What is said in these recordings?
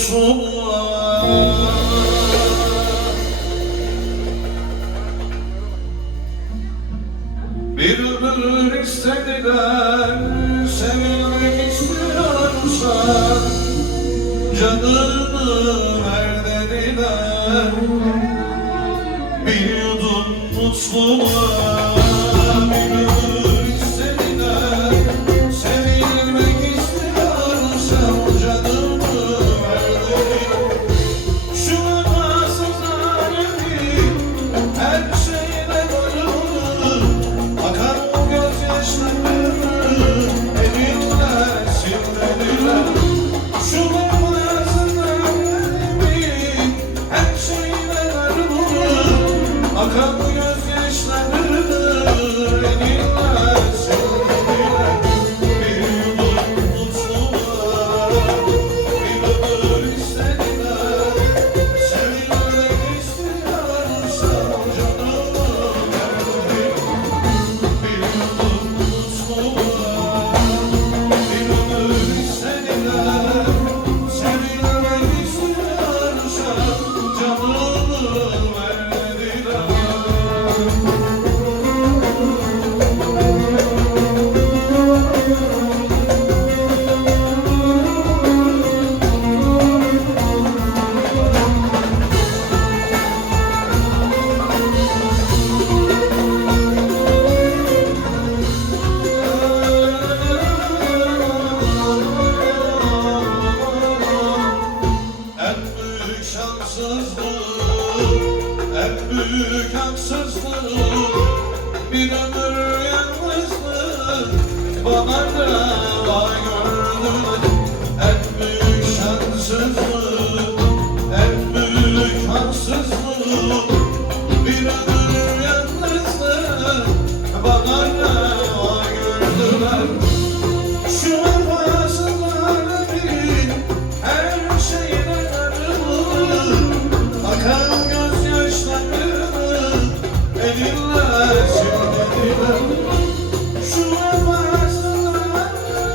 mutluluğa. Bir ömür istediler, sevilmek istiyorsan canını ver dediler. Bir yudum mutluluğa. Bir ömür istediler, sevilmek istiyorsan canını ver dediler. Şu vefasız alemin her şeyine doyulur, akan o gözyaşlarını elinle sil dediler. Şu vefasız alemin her şeyine doyulur, akan o gözyaşlarını elinle sil dediler. Bir yudum mutluluğa, bir ömür istediler. Sevilmek istiyorsan canımı ver dediler. Bir yudum mutluluğa, bir ömür istediler. Sevilmek istiyorsan canımı ver dediler. En büyük şanssızlık, en büyük haksızlık, bir ömür yalnızlık bana reva gördü. En büyük şanssızlık, en büyük haksızlık, bir ömür yalnızlık bana reva gördüler. Şu vefasız alemin her şeyine darılır, akan gözyaşlarını elinle sil dediler. Şu vefasız alemin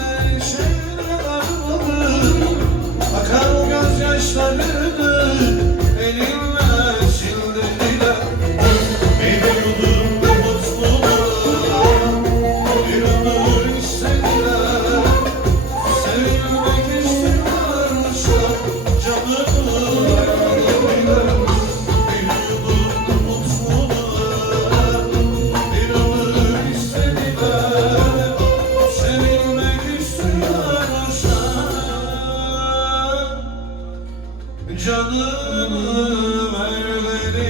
her şeyine darılır, akan gözyaşlarını elinle sil dediler. Bir yudum mutluluğa, bir ömür istediler. Sevilmek istiyorsan canımı ver dediler. Bir yudum mutluluğa, bir ömür istediler. Sevilmek istiyorsan canımı ver dediler.